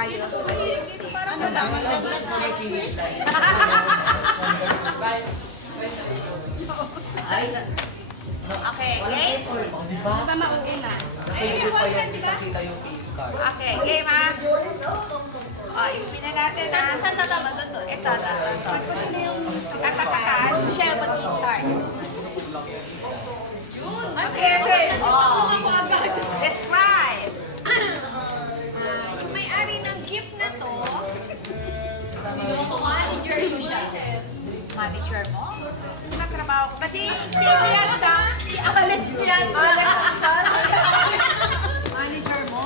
ayos na lipstick. Ano lang, sexy. Okay, game? Diba maugay na? Ay, pa yan, kita yung face card. okay, game ha? O, ispin na natin ha? Saan tatama doon? Ito. Pag kung sino yung katapakan, siya yung mag-i-start. Okay, describe. Yung may-ari ng gift na to, Manager ko siya. Manager mo? Nagtrabaho ko. Pati si Bianca. Si Alex Bianca. Manager mo.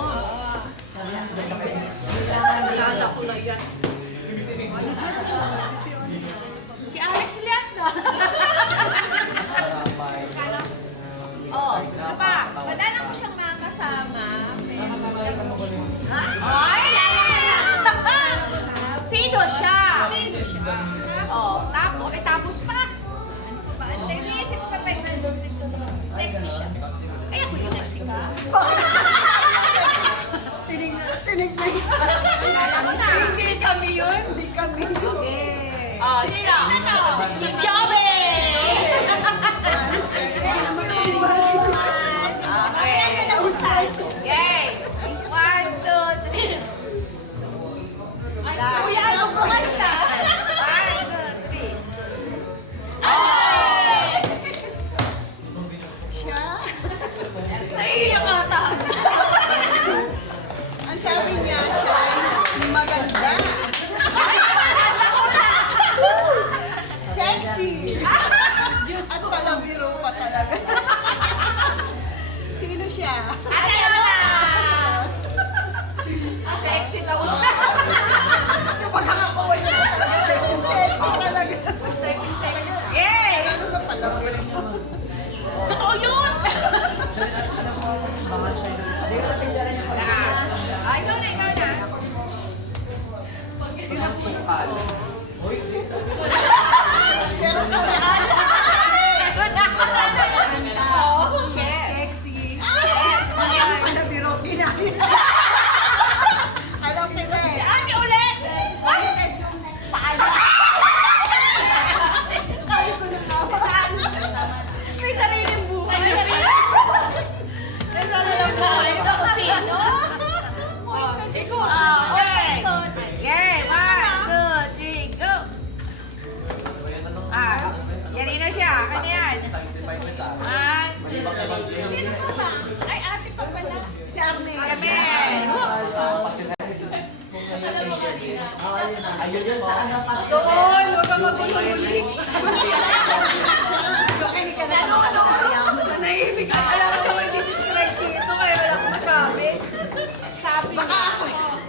Nalala ko na yan. Si Alex Lianda. Oh, ano pa? madala ko siyang makasama. Ay! Sino siya? Sino siya? Oh, tapos pa. Ano pa ba? Ang iniisip ko pa yung sexy siya. Ay, ako yung sexy ka. Tinignan Sexy kami yun? Hindi kami. Okay. Oh, sino? Si Jobe! Okay. Yay! 1, 2, 3. Kuya, ano bukas na? 1, 2, 3. Siya, Naiiyak ata. ang sabi niya, siya ay maganda. Sexy. At palabiro pa talaga. Sino siya? Ate Lola! Sexy daw siya. Wala nga po. Talaga sexy. Sexy talaga. Yay! Ano ba palabiro? Totoo yun! Ah, ikaw na. Pinasukal. Pero kami, sexy. Palabiro, ginaya. Alam ko na eh. Ate ulit! May sariling buhay. May sariling buhay. Ito ko sino? Ikaw. Okay. Okay, 1, 2, 3, go! Ah, yan na siya. Kanya yan. 1, Sino ko ba? Ay, ate pa pala. Si Arne. Amen. Ayun yun, Doon, huwag ka mag-ulit. Makinig ka na sa mga kaya. Nahihimik ka. Alam ko siya mag-describe dito, kaya wala akong masabi. Sabi niya.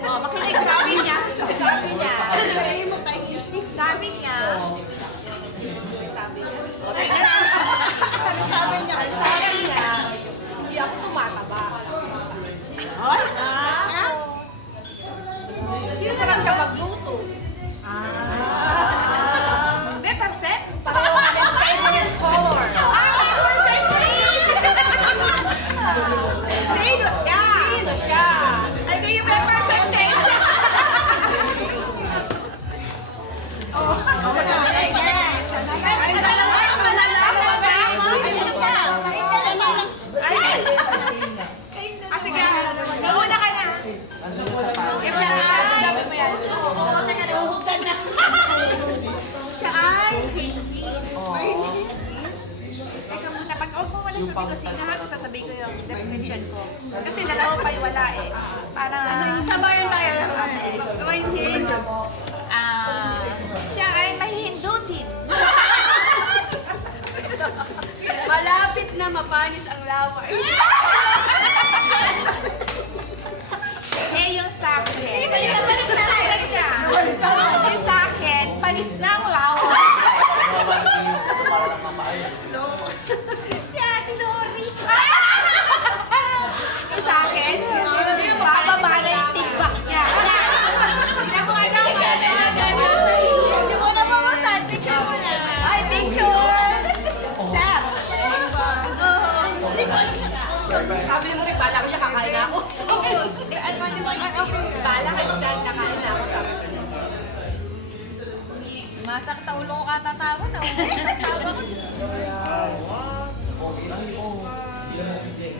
Oh, makinig. Sabi niya. Sabihin mo tayo. Sabi niya. Ano sabi niya? Sabi niya. Hindi ako tumataba. Oy. Sino sarap siya magluto? May percent? Pareho kami ang favorite color. Percent free! Sino siya? Sino siya? Ay, do you may percentage? Ay, dalawa yung malalaman ba? Ah, sige. Mauna ka na. Gawin mo yan. Oo, nagaluhugan na. Siya ay hindi. Teka muna, pag huwag mo muna sabi ko sinahan, sasabihin ko yung description ko. Kasi dalawa pa yung wala eh. Parang, Sabayan tayo. Hindi. siya ay mahihindutin. Malapit na mapanis ang laway. Eh, yung sa akin. Yung sa akin, panis na ang lawa. Si Ate Nori. Yung sa akin, bababa na yung tigbak niya. Tingnan mo ano, Hindi mo na mawasan. Picture mo na. ay, picture! Sir! Sumasakta ulo ko katatawa na. Tawa ko, Diyos ko.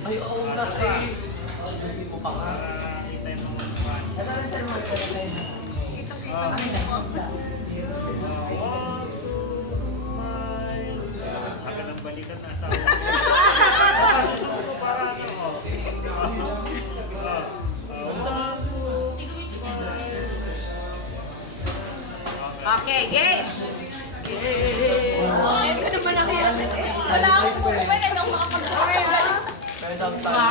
Ay, oo nga eh. Hindi mo pa nga. Kita-kita na rin mo. Tagal ng balikan na asawa. Okay, game! Ito naman ang yan. Wala akong buhay, hindi ako makapag-buhay. Kaya dapat tayo.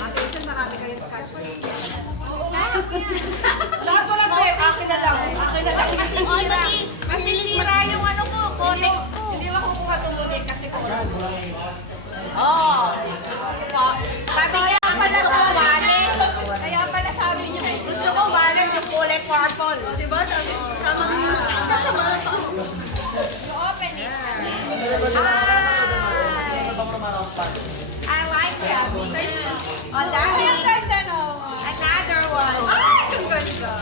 Ate, isang marami kayong scotch tape. Lahat wala ko eh. Akin na lang. Akin na lang. Masisira yung ano ko, codex ko. Hindi mo kukuha tumuloy kasi ko. Oo. Sabi kaya pala sa wallet. Kaya pala sabi niyo, gusto ko wallet yung kulay purple. Diba? Sabi, sama mo yung makita siya mga pa. You open it. I like that. Oh, dami. Ang ganda no. Another one. Ay, ang ganda.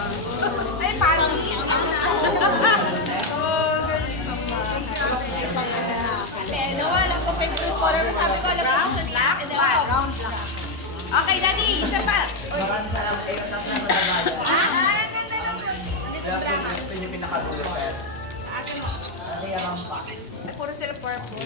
Ay, parang Nawala ko pa yung color. Sabi ko, alam ko sa niya. And then, oh. Okay, Daddy, isa pa. Kaya kung gusto niyo pinakadulo, sir. Ay, puro sila purple.